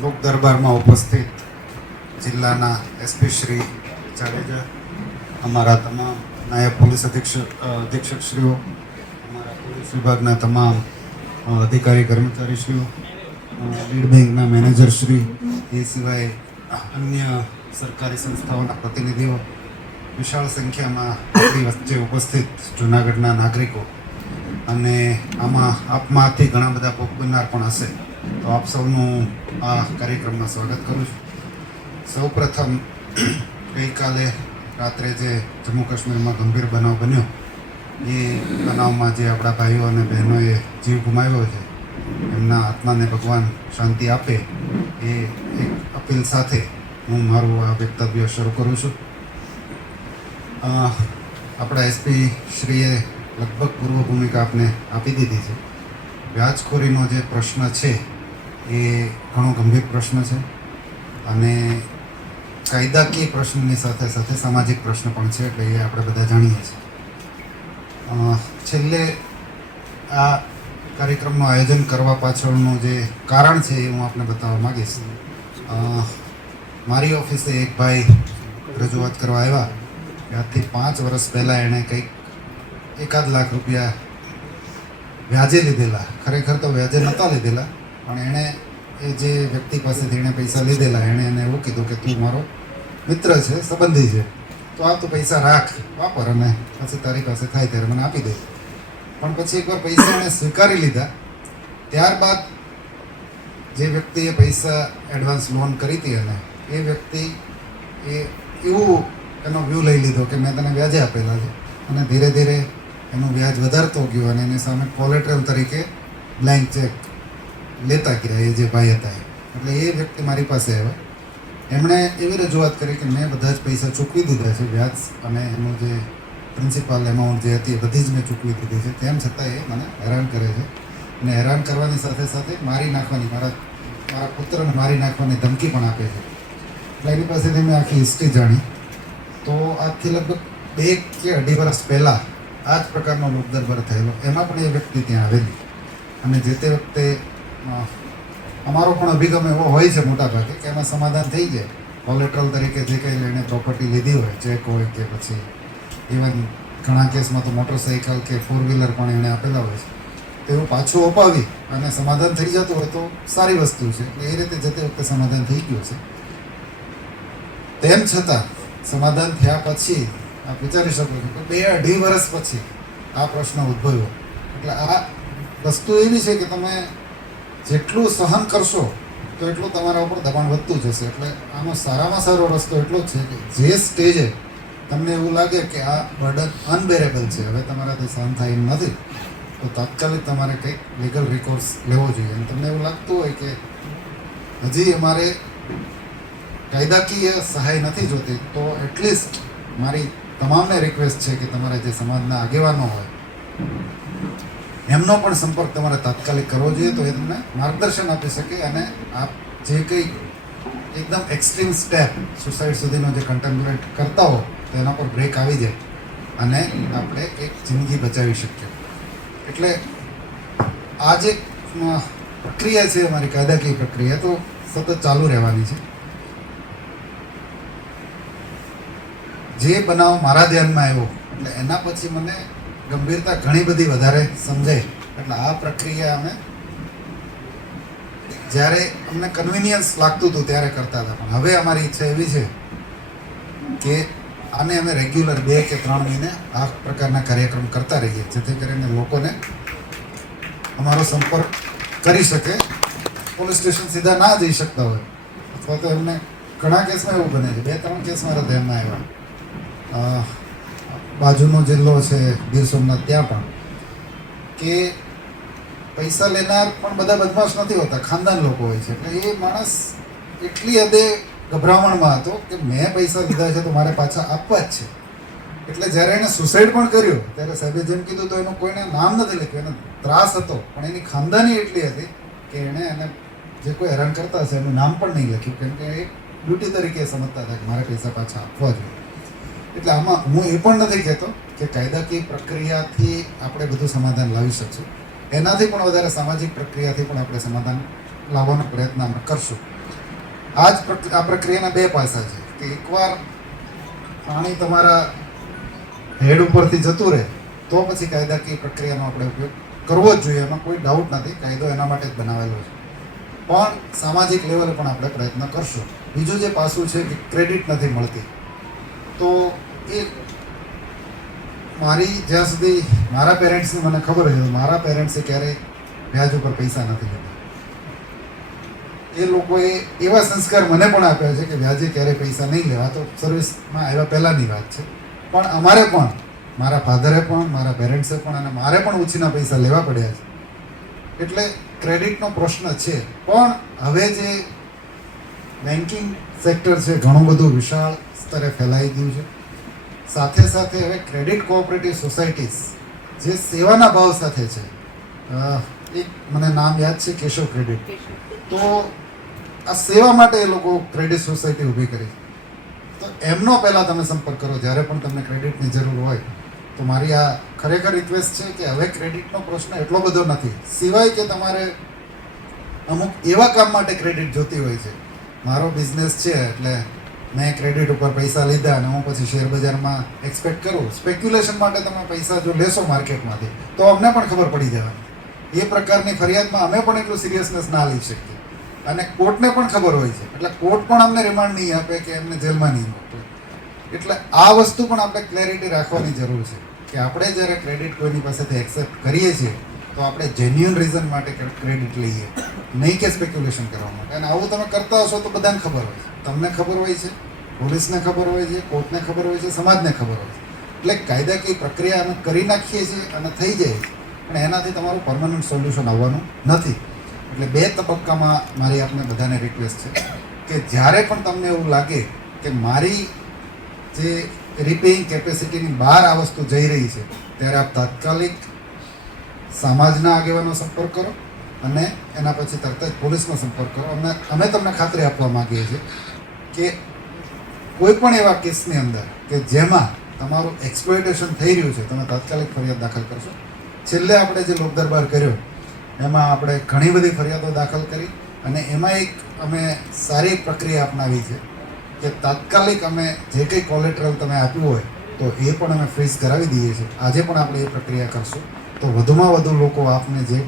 લોક દરબારમાં ઉપસ્થિત જિલ્લાના એસપી શ્રી જાડેજા, અમારા તમામ નાયબ પોલીસ અધિક્ષકશ્રીઓ, અમારા પોલીસ વિભાગના તમામ અધિકારી કર્મચારીશ્રીઓ, લીડ બેંકના મેનેજરશ્રી, એ સિવાય અન્ય સરકારી સંસ્થાઓના પ્રતિનિધિઓ, વિશાળ સંખ્યામાં આપણી વચ્ચે ઉપસ્થિત જૂનાગઢના નાગરિકો અને આમાં આપમાંથી ઘણા બધા ભોગ બનનાર પણ હશે, તો આપ સૌનું આ કાર્યક્રમમાં સ્વાગત કરું છું. સૌ પ્રથમ ગઈકાલે રાત્રે જે જમ્મુ કાશ્મીરમાં ગંભીર બનાવ બન્યો, એ બનાવમાં જે આપણા ભાઈઓ અને બહેનોએ જીવ ગુમાવ્યો છે, એમના આત્માને ભગવાન શાંતિ આપે એ એક અપીલ સાથે હું મારું આ વક્તવ્ય શરૂ કરું છું. આપણા એસપી શ્રીએ લગભગ પૂર્વ ભૂમિકા આપને આપી દીધી છે. વ્યાજખોરીનો જે પ્રશ્ન છે એ ઘણો ગંભીર પ્રશ્ન છે અને કાયદાકીય પ્રશ્નની સાથે સાથે સામાજિક પ્રશ્ન પણ છે, એટલે એ આપણે બધા જાણીએ છીએ. છેલ્લે આ કાર્યક્રમનું આયોજન કરવા પાછળનું જે કારણ છે એ હું આપને બતાવવા માગીશ. મારી ઓફિસે એક ભાઈ રજૂઆત કરવા આવ્યા કે આજથી 5 વર્ષ પહેલાં એણે કંઈક 1 લાખ રૂપિયા વ્યાજે લીધેલા. ખરેખર તો વ્યાજે નહોતા લીધેલા, પણ એણે એ જે વ્યક્તિ પાસેથી એણે પૈસા લીધેલા, એણે એને એવું કીધું કે તું મારો મિત્ર છે, સંબંધી છે, તો આ તું પૈસા રાખ, વાપર, અને પછી તારી પાસે થાય ત્યારે મને આપી દે. પણ પછી એકવાર પૈસા એણે સ્વીકારી લીધા, ત્યારબાદ જે વ્યક્તિએ પૈસા એડવાન્સ લોન કરી હતી અને એ વ્યક્તિ એ એવું એનો વ્યૂ લઈ લીધો કે મેં તને વ્યાજે આપેલા છે, અને ધીરે ધીરે એનું વ્યાજ વધારતો ગયો અને એની સામે કોલેટરલ તરીકે બ્લેન્ક ચેક લેતા ગયા એ જે ભાઈ હતા. એટલે એ વ્યક્તિ મારી પાસે આવ્યા. એમણે એવી રજૂઆત કરી કે મેં બધા જ પૈસા ચૂકવી દીધા છે, વ્યાજ અને એનું જે પ્રિન્સિપાલ એમાઉન્ટ જે હતી એ બધી જ મેં ચૂકવી દીધી છે, તેમ છતાં એ મને હેરાન કરે છે અને હેરાન કરવાની સાથે સાથે મારી નાખવાની, મારા પુત્રને મારી નાખવાની ધમકી પણ આપે છે. એટલે એની પાસેથી મેં આખી હિસ્ટ્રી જાણી. તો આજથી લગભગ 2 કે 2.5 વર્ષ પહેલાં આ જ પ્રકારનો લોક દરબાર થયેલો. એમાં પણ એ વ્યક્તિ ત્યાં આવેલી અને જે તે વખતે અમારો પણ અભિગમ એવો હોય છે મોટા ભાગે કે એમાં સમાધાન થઈ જાય. કોલેટરલ તરીકે જે કંઈ એને પ્રોપર્ટી લીધી હોય, ચેક હોય કે પછી ઇવન ઘણા કેસમાં તો મોટરસાઇકલ કે 4-વ્હીલર પણ એણે આપેલા હોય છે, તેવું પાછું અપાવી અને સમાધાન થઈ જતું હોય તો સારી વસ્તુ છે. એટલે એ રીતે જે તે વખતે સમાધાન થઈ ગયું છે. તેમ છતાં સમાધાન થયા પછી આપ વિચારી શકો છો કે 2-2.5 વર્ષ પછી આ પ્રશ્ન ઉદ્ભવ્યો. એટલે આ વસ્તુ એવી છે કે તમે જેટલું સહન કરશો તો એટલું તમારા ઉપર દબાણ વધતું જશે. એટલે આનો સારામાં સારો રસ્તો એટલો જ છે કે જે સ્ટેજે તમને એવું લાગે કે આ બર્ડન અનબેરેબલ છે, હવે તમારાથી સહન થાય એમ નથી, તો તાત્કાલિક તમારે કંઈક લીગલ રિકોર્સ લેવો જોઈએ. અને તમને એવું લાગતું હોય કે હજી અમારે કાયદાકીય સહાય નથી જોતી, તો એટલીસ્ટ મારી તમામને રિક્વેસ્ટ છે કે તમારે જે સમાજના આગેવાનો હોય એમનો પણ સંપર્ક તમારે તાત્કાલિક કરવો જોઈએ, તો એ તમને માર્ગદર્શન આપી શકે અને આપ જે કંઈ એકદમ એક્સ્ટ્રીમ સ્ટેપ સુસાઇડ સુધીનો જે કન્ટેમ્પલેટ કરતા હો તો એના પર બ્રેક આવી જાય અને આપણે એક જિંદગી બચાવી શકીએ. એટલે આ જે પ્રક્રિયા છે અમારી કાયદાકીય પ્રક્રિયા, તો સતત ચાલુ રહેવાની છે. જે બનાવ મારા ધ્યાનમાં આવ્યો એટલે એના પછી મને ગંભીરતા ઘણી બધી વધારે સમજાય. એટલે આ પ્રક્રિયા અમે જ્યારે અમને કન્વિનિયન્સ લાગતું હતું ત્યારે કરતા હતા, પણ હવે અમારી ઈચ્છા એવી છે કે આને અમે રેગ્યુલર 2 કે 3 મહિને આ પ્રકારના કાર્યક્રમ કરતા રહીએ, જેથી કરીને લોકોને અમારો સંપર્ક કરી શકે. પોલીસ સ્ટેશન સીધા ના જઈ શકતા હોય અથવા તો એમને ઘણા કેસમાં એવું બને છે, 2-3 કેસ મારા ધ્યાનમાં આવ્યા. બાજુનો જિલ્લો છે ગીર સોમનાથ, ત્યાં પણ કે પૈસા લેનાર પણ બધા બદમાશ નથી હોતા, ખાનદાન લોકો હોય છે. એટલે એ માણસ એટલી હદે ગભરામણમાં હતો કે મેં પૈસા લીધા છે તો મારે પાછા આપવા જ છે. એટલે જ્યારે એણે સુસાઇડ પણ કર્યો ત્યારે સાહેબે જેમ કીધું તો એનું કોઈને નામ નથી લખ્યું, એને ત્રાસ હતો, પણ એની ખાનદાની એટલી હતી કે એણે એને જે કોઈ હેરાન કરતા હશે એનું નામ પણ નહીં લખ્યું, કેમ કે એક ડ્યુટી તરીકે સમજતા હતા કે મારે પૈસા પાછા આપવા જોઈએ. એટલે આમાં હું એ પણ નથી કહેતો કે કાયદાકીય પ્રક્રિયાથી આપણે બધું સમાધાન લાવી શકશું, એનાથી પણ વધારે સામાજિક પ્રક્રિયાથી પણ આપણે સમાધાન લાવવાનો પ્રયત્ન અમે કરશું. આ પ્રક્રિયાના બે પાસા છે કે એકવાર પાણી તમારા હેડ ઉપરથી જતું રહે તો પછી કાયદાકીય પ્રક્રિયાનો આપણે ઉપયોગ કરવો જ જોઈએ, એમાં કોઈ ડાઉટ નથી, કાયદો એના માટે જ બનાવેલો છે. પણ સામાજિક લેવલે પણ આપણે પ્રયત્ન કરશું. બીજું જે પાસું છે કે ક્રેડિટ નથી મળતી, તો એ મારી જ્યાં સુધી મારા પેરેન્ટ્સની મને ખબર છે, મારા પેરેન્ટ્સે ક્યારેય વ્યાજ ઉપર પૈસા નથી લીધા. એ લોકોએ એવા સંસ્કાર મને પણ આપ્યા છે કે વ્યાજે ક્યારેય પૈસા નહીં લેવા. તો સર્વિસમાં આવ્યા પહેલાંની વાત છે. પણ અમારે પણ, મારા ફાધરે પણ, મારા પેરેન્ટ્સે પણ અને મારે પણ ઉછીના પૈસા લેવા પડ્યા છે. એટલે ક્રેડિટનો પ્રશ્ન છે. પણ હવે જે બેન્કિંગ સેક્ટર છે ઘણું બધું વિશાળ સ્તરે ફેલાઈ ગયું છે. સાથે સાથે હવે ક્રેડિટ કોઓપરેટિવ સોસાયટીઝ જે સેવાના ભાવ સાથે છે, એક મને નામ યાદ છે, કેશવ ક્રેડિટ. તો આ સેવા માટે એ લોકો ક્રેડિટ સોસાયટી ઊભી કરી. તો એમનો પહેલાં તમે સંપર્ક કરો જ્યારે પણ તમને ક્રેડિટની જરૂર હોય. તો મારી આ ખરેખર રિક્વેસ્ટ છે કે હવે ક્રેડિટનો પ્રશ્ન એટલો બધો નથી, સિવાય કે તમારે અમુક એવા કામ માટે ક્રેડિટ જોતી હોય છે. મારો બિઝનેસ છે એટલે મેં ક્રેડિટ ઉપર પૈસા લીધા અને હું પછી શેર બજારમાં એક્સપેક્ટ કરું, સ્પેક્યુલેશન માટે તમે પૈસા જો લેશો માર્કેટમાંથી તો અમને પણ ખબર પડી જવાની. એ પ્રકારની ફરિયાદમાં અમે પણ એટલું સિરિયસનેસ ના લઈ શકીએ અને કોર્ટને પણ ખબર હોય છે. એટલે કોર્ટ પણ અમને રિમાન્ડ નહીં આપે કે એમને જેલમાં નહીં મોકલે. એટલે આ વસ્તુ પણ આપણે ક્લેરિટી રાખવાની જરૂર છે કે આપણે જ્યારે ક્રેડિટ કોઈની પાસેથી એક્સેપ્ટ કરીએ છીએ તો આપણે જેન્યુઅન રીઝન માટે ક્રેડિટ લઈએ, નહીં કે સ્પેક્યુલેશન કરવા માટે. અને આવું તમે કરતા હશો તો બધાને ખબર હોય છે, તમને ખબર હોય છે, પોલીસને ખબર હોય છે, કોર્ટને ખબર હોય છે, સમાજને ખબર હોય છે. એટલે કાયદાકીય પ્રક્રિયા અમે કરી નાખીએ છીએ અને થઈ જાય છે, પણ એનાથી તમારું પરમનન્ટ સોલ્યુશન આવવાનું નથી. એટલે બે તબક્કામાં મારી આપને બધાને રિક્વેસ્ટ છે કે જ્યારે પણ તમને એવું લાગે કે મારી જે રિપેઇંગ કેપેસિટીની બહાર આ વસ્તુ જઈ રહી છે, ત્યારે આપ તાત્કાલિક સમાજના આગેવાનો સંપર્ક કરો અને એના પછી તરત જ પોલીસનો સંપર્ક કરો. અમે તમને ખાતરી આપવા માગીએ છીએ કે કોઈ પણ એવા કેસની અંદર કે જેમાં તમારું એક્સપ્લોઇટેશન થઈ રહ્યું છે, તમે તાત્કાલિક ફરિયાદ દાખલ કરશો. છેલ્લે આપણે જે લોક દરબાર કર્યો એમાં આપણે ઘણી બધી ફરિયાદો દાખલ કરી અને એમાં એક અમે સારી પ્રક્રિયા અપનાવી છે કે તાત્કાલિક અમે જે કંઈ કોલેટરલ તમે આપ્યું હોય તો એ પણ અમે ફ્રીઝ કરાવી દઈએ છીએ. આજે પણ આપણે એ પ્રક્રિયા કરશું તો વધુમાં વધુ લોકો આપને જે